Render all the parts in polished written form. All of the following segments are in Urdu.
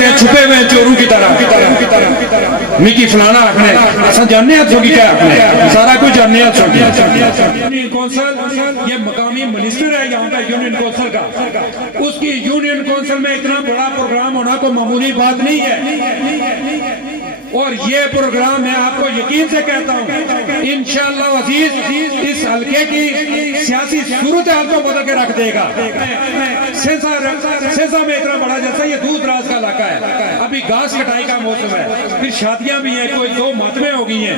کرتے ہیں چھپے ہوئے چوروں کی طرح مکی فلانا رکھنے ایسا جاننے ہاتھوں کی کیا رکھنے سارا کچھ جاننے ہاتھوں کی یونین کونسل یہ مقامی منسٹر ہے یہاں پہ یونین کونسل کا اس کی یونین کونسل میں اتنا بڑا پروگرام ہونا کوئی معمولی بات نہیں ہے اور یہ پروگرام میں آپ کو یقین سے کہتا ہوں انشاءاللہ عزیز اس حلقے کی سیاسی صورتحال کو بدل کے رکھ دے گا سیزا میں اتنا بڑا جیسا یہ دور دراز کا علاقہ ہے ابھی گھاس کٹائی کا موسم ہے پھر شادیاں بھی ہیں کوئی 2 ماتمیں ہو گئی ہیں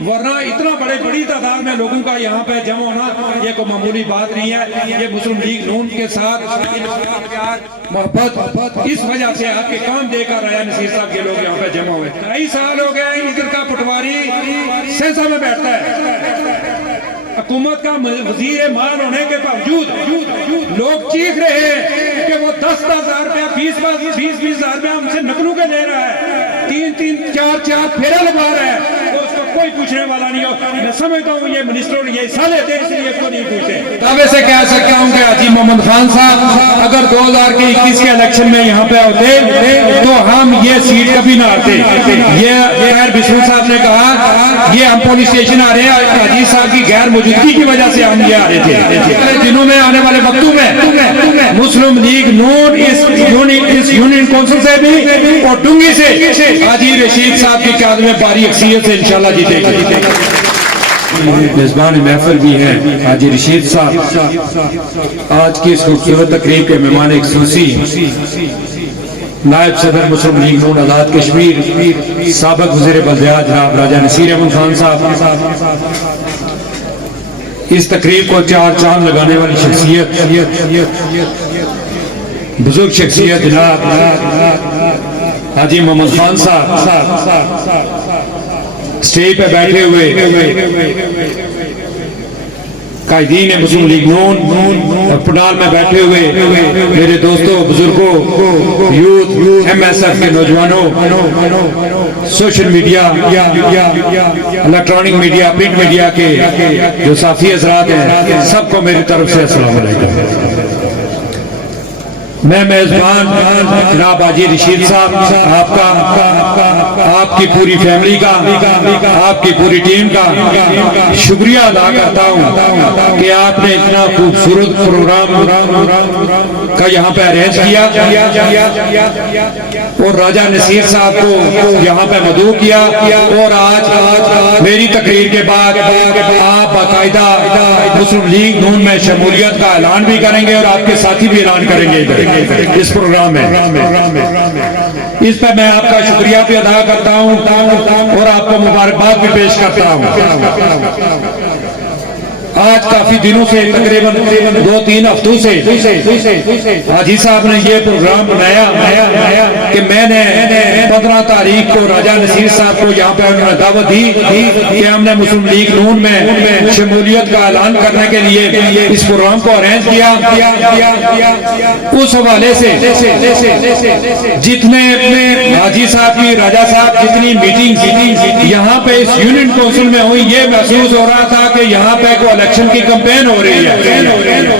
ورنہ اتنا بڑی تعداد میں لوگوں کا یہاں پہ جمع ہونا یہ کوئی معمولی بات نہیں ہے یہ مسلم لیگ نون کے ساتھ محبت اس وجہ سے آپ کے کام دے کر راجہ نصیر صاحب کے لوگ یہاں پہ جمع ہوئے 2.5 سال ہو گئے ادھر کا پٹواری سیزا میں بیٹھتا ہے حکومت کا وزیر مال ہونے کے باوجود لوگ چیخ رہے ہیں کہ وہ 10,000 روپیہ 20,000 روپیہ ہم سے نقلوں کے دے رہا ہے 3 4 پھیرا لگا رہا ہے تو اس کو کوئی پوچھنے والا نہیں ہو میں سمجھتا ہوں یہ منسٹر یہ حصہ لیتے اس لیے اس کو نہیں پوچھتے دعوے سے کہہ سکتا ہوں کہ حاجی محمد خان صاحب اگر 2021 کے الیکشن میں یہاں پہ ہوتے تو ہم یہ سیٹ کبھی نہ آتے یہ خیر بسرو صاحب نے کہا یہ ہم پولیس اسٹیشن آ رہے ہیں حاجی صاحب کی غیر موجودگی کی وجہ سے ہم یہ آ رہے تھے دنوں میں آنے والے وقتوں میں مسلم لیگ نون اس یونین کونسل سے بھی اور ڈنگی سے حاجی رشید صاحب کی قیادت میں بھاری اکثریت سے انشاءاللہ جیتے گا میزبان محفل بھی ہیں حاجی رشید صاحب آج کی اس خوبصورت تقریب کے مہمان خصوصی نائب صدر مسلم لیگ نون آزاد کشمیر سابق وزیر بلدیات جناب راجہ نصیر احمد خان صاحب اس تقریب کو 4 چاند لگانے والی شخصیت بزرگ شخصیت جناب حاجی محمد خان صاحب سٹیج پہ بیٹھے ہوئے قائدین مسلم لیگ نون اور پنڈال میں بیٹھے ہوئے میرے دوستوں بزرگوں یوتھ ایم ایس ایف کے نوجوانوں social media electronic media print media کے جو صحافی حضرات ہیں سب کو میری طرف سے السلام علیکم میں میزبان جناب حاجی رشید صاحب آپ کا آپ کی پوری فیملی کا آپ کی پوری ٹیم کا شکریہ ادا کرتا ہوں کہ آپ نے اتنا خوبصورت پروگرام کا یہاں پہ ارینج کیا اور راجہ نصیر صاحب کو یہاں پہ مدعو کیا اور آج میری تقریر کے بعد آپ باقاعدہ مسلم لیگ نون میں شمولیت کا اعلان بھی کریں گے اور آپ کے ساتھی بھی اعلان کریں گے اس پروگرام میں اس پہ میں آپ کا شکریہ بھی ادا کرتا ہوں اور آپ کو مبارکباد بھی پیش کرتا ہوں آج کافی دنوں سے تقریباً 2-3 ہفتوں سے حاجی صاحب نے یہ پروگرام بنایا کہ میں نے 15 تاریخ کو راجہ نصیر صاحب کو یہاں پہ انہوں نے دعوت دی کہ ہم نے مسلم لیگ نون میں شمولیت کا اعلان کرنے کے لیے اس پروگرام کو ارینج کیا اس حوالے سے جتنے حاجی صاحب کی راجہ صاحب جتنی میٹنگ یہاں پہ اس یونین کونسل میں ہوئی یہ محسوس ہو رہا تھا کہ یہاں پہ کو الیکشن کی کمپین ہو رہی ہے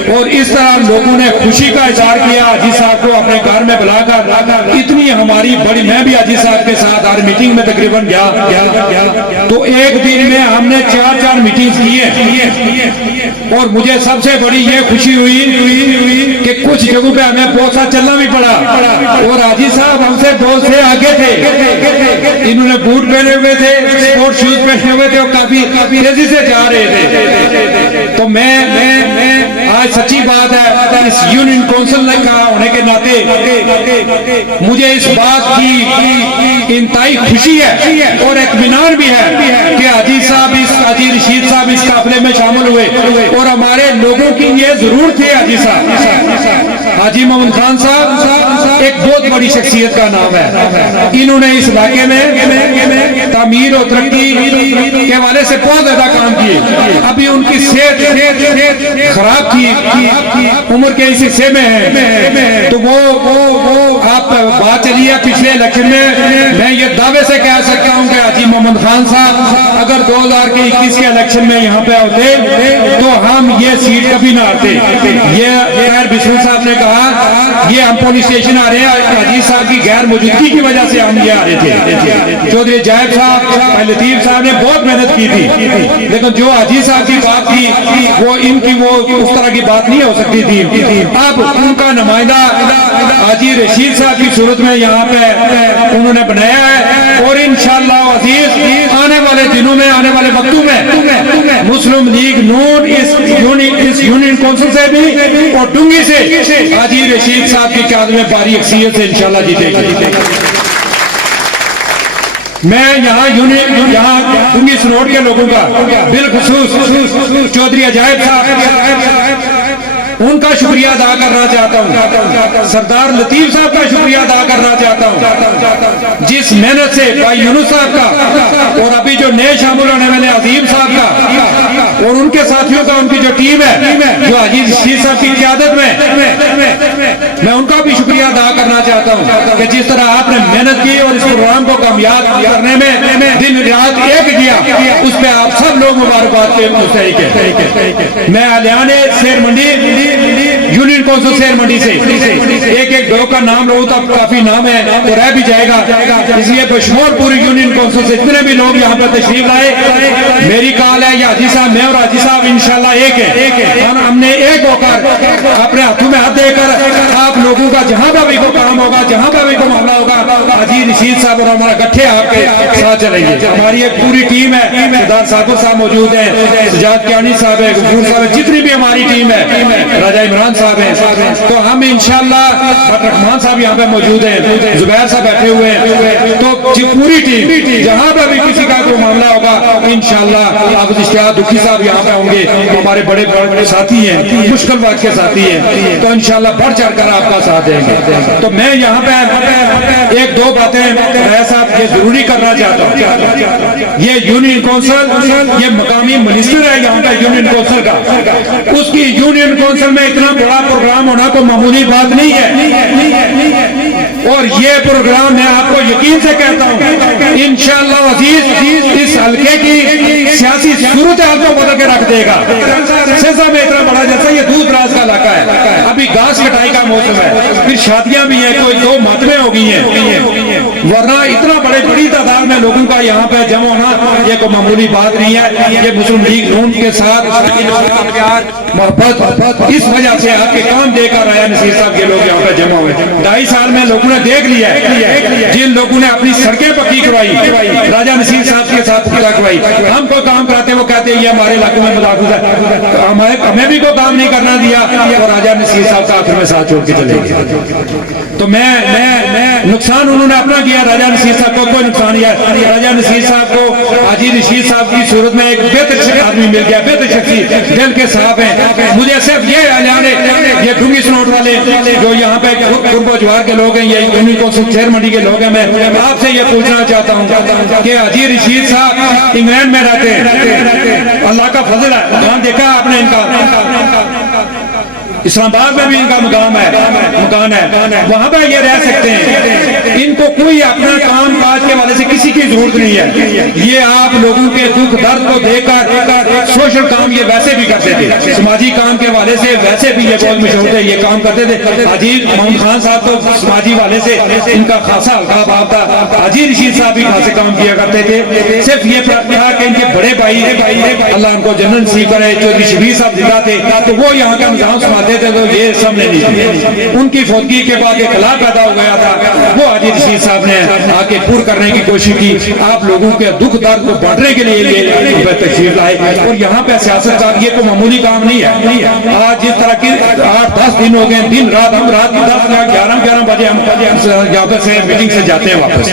اور اس طرح لوگوں نے خوشی کا اظہار کیا حاجی صاحب کو اپنے گھر میں بلا کر اتنی ہماری بڑی میں بھی حاجی صاحب کے ساتھ ہر میٹنگ میں تقریباً گیا تو ایک دن میں ہم نے 4 میٹنگز کیے اور مجھے سب سے بڑی یہ خوشی ہوئی کہ کچھ جگہوں پہ ہمیں بہت سا چلنا بھی پڑا اور حاجی صاحب ہم سے بہت سے آگے تھے انہوں نے بوٹ پہنے ہوئے تھے اسپورٹ شوز پہنے ہوئے تھے اور کافی تیزی سے جا رہے تھے تو میں آج سچی بات ہے اس یونین کونسل نے کہا ہونے کے ناطے مجھے اس بات کی انتہائی خوشی ہے اور اطمینان بھی ہے کہ حاجی صاحب حاجی رشید صاحب اس قافلے میں شامل ہوئے اور ہمارے لوگوں کی یہ ضرور تھی حاجی صاحب حاجی محمد خان صاحب ایک بہت بڑی شخصیت کا نام ہے انہوں نے اس علاقے میں تعمیر اور ترقی کے حوالے سے بہت زیادہ کام کیے. ابھی ان کی صحت خراب تھی, عمر کے اس حصے میں ہے, تو وہ آپ بات چلی ہے پچھلے الیکشن میں یہ دعوے سے کہہ سکتا ہوں کہ حاجی محمد خان صاحب اگر 2021 کے الیکشن میں یہاں پہ ہوتے تو ہم یہ سیٹ کبھی نہ آتے. یہ خیر بسرو صاحب نے کہا یہ ہم پولیس اسٹیشن آ رہے ہیں حاجی صاحب کی غیر موجودگی کی وجہ سے ہم یہ آ رہے تھے. چودھری جائب صاحب لطیف صاحب نے بہت محنت کی تھی, لیکن جو حاجی صاحب کی بات تھی وہ ان کی وہ اس طرح کی بات نہیں ہو سکتی تھی. اب ان کا نمائندہ حاجی رشید صاحب کی صورت میں یہاں پہ انہوں نے بنایا ہے, اور انشاءاللہ عزیز آنے والے دنوں میں آنے والے وقتوں میں مسلم لیگ نون اس یونین کونسل سے بھی اور ڈنگی سے حاجی رشید صاحب کی قیادت میں بھاری اکثریت سے انشاءاللہ جیتے گی. میں یہاں ڈنگی سنوٹ کے لوگوں کا بالخصوص چودھری عجائب صاحب ان کا شکریہ ادا کرنا چاہتا ہوں, سردار لطیف صاحب کا شکریہ ادا کرنا چاہتا ہوں, جس محنت سے بھائی یونس صاحب کا اور ابھی جو نئے شامل ہونے والے عظیم صاحب کا اور ان کے ساتھیوں کا, ان کی جو ٹیم ہے جو حاجی رشید صاحب کی قیادت میں ان کا بھی شکریہ ادا کرنا چاہتا ہوں کہ جس طرح آپ نے محنت کی اور اس پروگرام کو کامیاب کرنے میں دن رات ایک کیا, اس پہ آپ سب لوگ مبارکباد کے مستحق ہیں. میں اعلان شیر منڈی یونین کونسل شیر منڈی سے ایک دو کا نام لوں تو کافی نام ہے تو رہ بھی جائے گا, اس لیے بشمول پوری یونین کونسل سے جتنے بھی لوگ یہاں پر تشریف لائے, میری کال ہے یہ حاجی صاحب میں اور حاجی صاحب انشاءاللہ ایک ہے, ہم نے ایک ہو کر اپنے ہاتھوں میں ہاتھ دے کر آپ لوگوں کا جہاں پہ بھی کوئی کام ہوگا, جہاں پہ بھی کوئی معاملہ ہوگا, حاجی رشید صاحب اور ہمارا گٹھے آپ کے ساتھ چلیں گے. ہماری ایک پوری ٹیم ہے, سردار ثاقب صاحب موجود ہیں, سجاد کیانی صاحب ہے, غفور صاحب ہے, جتنی بھی ہماری ٹیم ہے, راجہ عمران صاحب ہیں, تو ہم انشاءاللہ رحمان صاحب یہاں پہ موجود ہیں, زبیر صاحب بیٹھے ہوئے ہیں, تو پوری ٹیم جہاں پہ بھی کسی کا کوئی معاملہ ہوگا انشاءاللہ آپ اشتیاق دکھی صاحب یہاں پہ ہوں گے, ہمارے بڑے بڑے ساتھی ہیں, مشکل وقت کے ساتھی ہیں, تو انشاءاللہ بڑھ چڑھ کر آپ کا ساتھ دیں گے. تو میں یہاں پہ ایک دو باتیں رائے صاحب یہ ضروری کرنا چاہتا ہوں. یہ یونین کونسل یہ مقامی منسٹر ہے یہاں پہ یونین کونسل کا, اس کی یونین کونسل میں اتنا بڑا پروگرام ہونا کوئی معمولی بات نہیں ہے, اور یہ پروگرام میں آپ کو یقین سے کہتا ہوں انشاءاللہ عزیز اس حلقے کی سیاسی صورتحال کو بدل کے رکھ دے گا. سزا میں اتنا بڑا جیسا یہ دور دراز کا علاقہ ہے, ابھی گھاس کٹائی کا موسم ہے, پھر شادیاں بھی ہیں, کوئی دو ماتمیں ہو گئی ہیں, ورنہ اتنا بڑی تعداد میں لوگوں کا یہاں پہ جمع ہونا یہ کوئی معمولی بات نہیں ہے. یہ مسلم لیگ نون کے ساتھ محبت اس وجہ سے آپ کے کام دے کر راجہ نصیر صاحب کے لوگ یہاں پہ جمع ہوئے. 2.5 سال میں لوگوں نے دیکھ لیا ہے, جن لوگوں نے اپنی سڑکیں پکی کروائی راجہ نصیر صاحب کے ساتھ پکا کروائی, ہم کوئی کام کراتے وہ کہتے ہیں یہ ہمارے علاقے میں مداخلت ہے, ہمیں بھی کوئی کام نہیں کرنا دیا اور راجہ نصیر صاحب کا آخر میں ساتھ چھوڑ کے چلے گئے. تو میں نقصان انہوں نے اپنا کیا, راجہ نصیر صاحب کو کوئی نقصان نہیں ہے. راجہ نصیر صاحب کو حاجی رشید صاحب کی صورت میں ایک بہتر آدمی مل گیا, بہتر شخصی دل کے صاحب ہیں. مجھے صرف یہ اعلان ہے, یہ ڈھونگی سنوٹ والے جو یہاں پہ قرب و جوار کے لوگ ہیں, یہ یونین کونسل شیر منڈی کے لوگ ہیں, میں آپ سے یہ پوچھنا چاہتا ہوں کہ حاجی رشید صاحب انگلینڈ میں رہتے ہیں, اللہ کا فضل ہے, مقام دیکھا آپ نے ان کا, اسلام آباد میں بھی ان کا مقام ہے, وہاں پہ یہ رہ سکتے ہیں, ان کو کوئی اپنا کام کاج کے والے سے کسی کی ضرورت نہیں ہے. یہ آپ لوگوں کے دکھ درد کو دیکھ کر سوشل کام یہ ویسے بھی کرتے تھے, سماجی کام کے والے سے ویسے بھی یہ بہت مشہور تھے, یہ کام کرتے تھے. حاجی محمد خان صاحب تو سماجی والے سے ان کا خاصا ہلکا باب تھا, حاجی رشید صاحب بھی خاصے کام کیا کرتے تھے. صرف یہ تھا کہ ان کے بڑے بھائی اللہ ان کو جنت نصیب کرے چودھری شبیر صاحب زندہ تھے, تو وہ یہاں کا نظام سنبھالتے تھے, تو یہ سب نے نہیں. ان کی فوتگی کے بعد ایک خلا پیدا ہو گیا تھا, وہ حاجی رشید صاحب نے آ کے پور کرنے کی کوشش کی, آپ لوگوں کے دکھ درد کو بانٹنے کے لیے یہ تشریف لائے. اور یہاں پہ سیاست کا یہ کوئی معمولی کام نہیں ہے. آج جس طرح کی 8-10 دن ہو گئے, دن رات ہم رات 10 یا 11 بجے ہم یہاں سے میٹنگ سے جاتے ہیں واپس.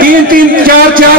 3-3, 4-4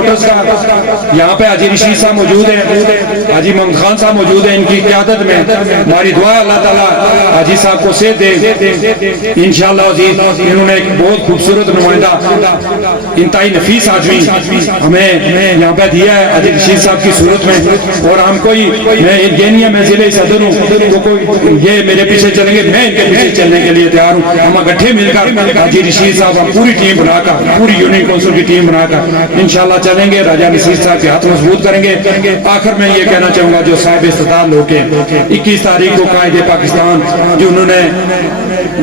موٹرز کا. یہاں پہ حاجی رشید صاحب موجود ہیں, حاجی محمد خان صاحب موجود ہیں, ان کی قیادت میں ہماری دعا اللہ تعالیٰ حاجی صاحب کو صحت دے انشاءاللہ عزیز. انہوں نے ایک بہت خوبصورت نمائندہ انتہائی نفیس آدمی ہمیں یہاں پہ دیا ہے حاجی رشید صاحب کی صورت میں. اور ہم کوئی میں یہ نہیں ہے میں ضلع صدر ہوں, وہ کوئی یہ میرے پیچھے چلیں گے, میں ان کے پیچھے چلنے کے لیے تیار ہوں. ہم اکٹھے مل کر حاجی رشید صاحب ہم پوری ٹیم بنا کر, پوری یونین کونسل کی ٹیم بنا کر انشاءاللہ چلیں گے. راجہ نصیر صاحب کے ہاتھ مضبوط کریں گے. آخر میں یہ کہنا چاہوں گا جو صاحب استطاعت لوگ ہیں, 21 تاریخ کو قائد پاکستان جو انہوں نے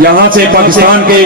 یہاں سے پاکستان کے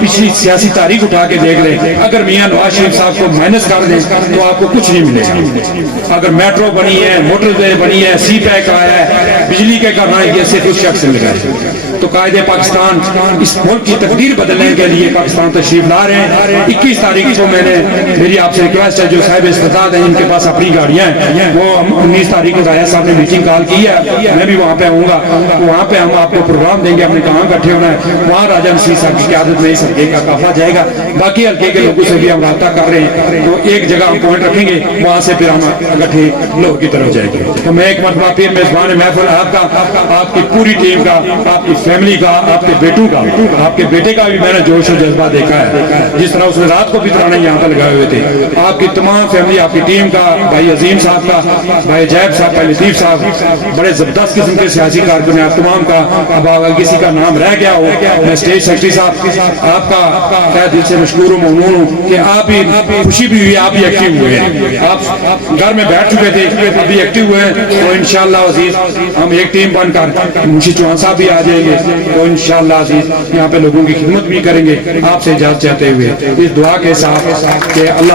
پچھلی سیاسی تاریخ اٹھا کے دیکھ لیں, اگر میاں نواز شریف صاحب کو مائنس کر دیں تو آپ کو کچھ نہیں ملے گا. اگر میٹرو بنی ہے, موٹر وے بنی ہے, سی پیک آیا ہے, بجلی کے کرنا ہے, یہ صرف اس شخص سے ملا ہے. تو قائد پاکستان اس ملک کی تقدیر بدلنے کے لیے پاکستان تشریف لا رہے ہیں. 21 تاریخ کو میں نے میری آپ سے ریکویسٹ ہے جو صاحب استطاعت ہیں ان کے پاس اپنی گاڑیاں ہیں, وہ 19 تاریخ کو راجہ صاحب نے میٹنگ کال کی ہے, میں بھی وہاں پہ آؤں گا. وہاں پہ ہم آپ کو پروگرام دیں گے, ہم نے کہاں اکٹھے ہونا ہے, وہاں راجہ نصیر صاحب کی قیادت میں اس حلقے کا قافلہ جائے گا. باقی حلقے کے لوگوں سے بھی ہم رابطہ کر رہے ہیں, تو ایک جگہ ہم پوائنٹ رکھیں گے, وہاں سے پھر ہم اکٹھے لوگ کی طرف جائیں گے. تو میں ایک مرتبہ پھر میزبان محفل آپ کا, آپ کی پوری ٹیم کا, آپ کی فیملی کا, آپ کے بیٹوں کا, آپ کے بیٹے کا بھی میں نے جوش و جذبہ دیکھا ہے, جس طرح اس نے رات کو بھی ترانے یہاں پر لگائے ہوئے تھے. آپ کی تمام فیملی, آپ کی ٹیم کا, بھائی عظیم صاحب کا, بھائی جیب صاحب, بھائی لطیف صاحب, بڑے زبردست قسم کے سیاسی کارکن ہیں آپ تمام کا. اب اگر کسی کا نام رہ گیا ہو, میں اسٹیج سیکرٹری صاحب آپ کا دل سے مشکور ہوں, ممنون ہوں کہ آپ بھی خوشی بھی ہوئی, آپ بھی ایکٹیو ہوئے ہیں. آپ گھر میں بیٹھ چکے تھے, ابھی ایکٹیو ہوئے ہیں. تو انشاءاللہ عزیز ہم ایک ٹیم بن کر, منشی چوہان صاحب بھی آ جائیں گے, تو انشاءاللہ عزیز یہاں پہ لوگوں کی خدمت بھی کریں گے. آپ سے اجازت چاہتے ہوئے اس دعا کے ساتھ کہ اللہ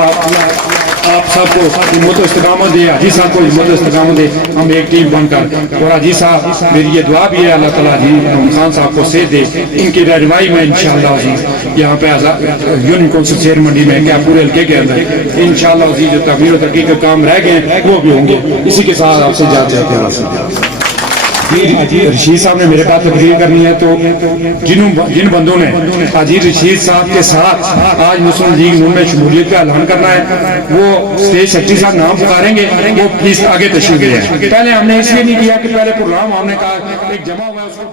آپ سب کو ہمت و استقامت دے, حاجی صاحب کو ہمت و استقامت دے, ہم ایک ٹیم بن کر. اور حاجی صاحب میری یہ دعا بھی ہے اللہ تعالیٰ جی محمد خان صاحب کو صحت دے, ان کی رہنمائی میں انشاءاللہ عزیز یہاں پہ یونین کونسل شیر منڈی میں کیا پورے حلقے کے اندر انشاءاللہ عزیز جو تعمیر و ترقی کے کام رہ گئے وہ بھی ہوں گے. اسی کے ساتھ آپ سے اجازت چاہتے ہیں. رشید صاحب نے میرے پاس تقریر کرنی ہے, تو جن بندوں نے حاجی رشید صاحب کے ساتھ آج مسلم لیگ نون میں شمولیت کا اعلان کرنا ہے, وہ اسٹیج سیکرٹری صاحب نام پکاریں گے, وہ پلیز آگے تشریف لے جائیں. پہلے ہم نے اس لیے نہیں کیا کہ پہلے پروگرام ہم نے کہا ایک جمع ہوا ہے اس کو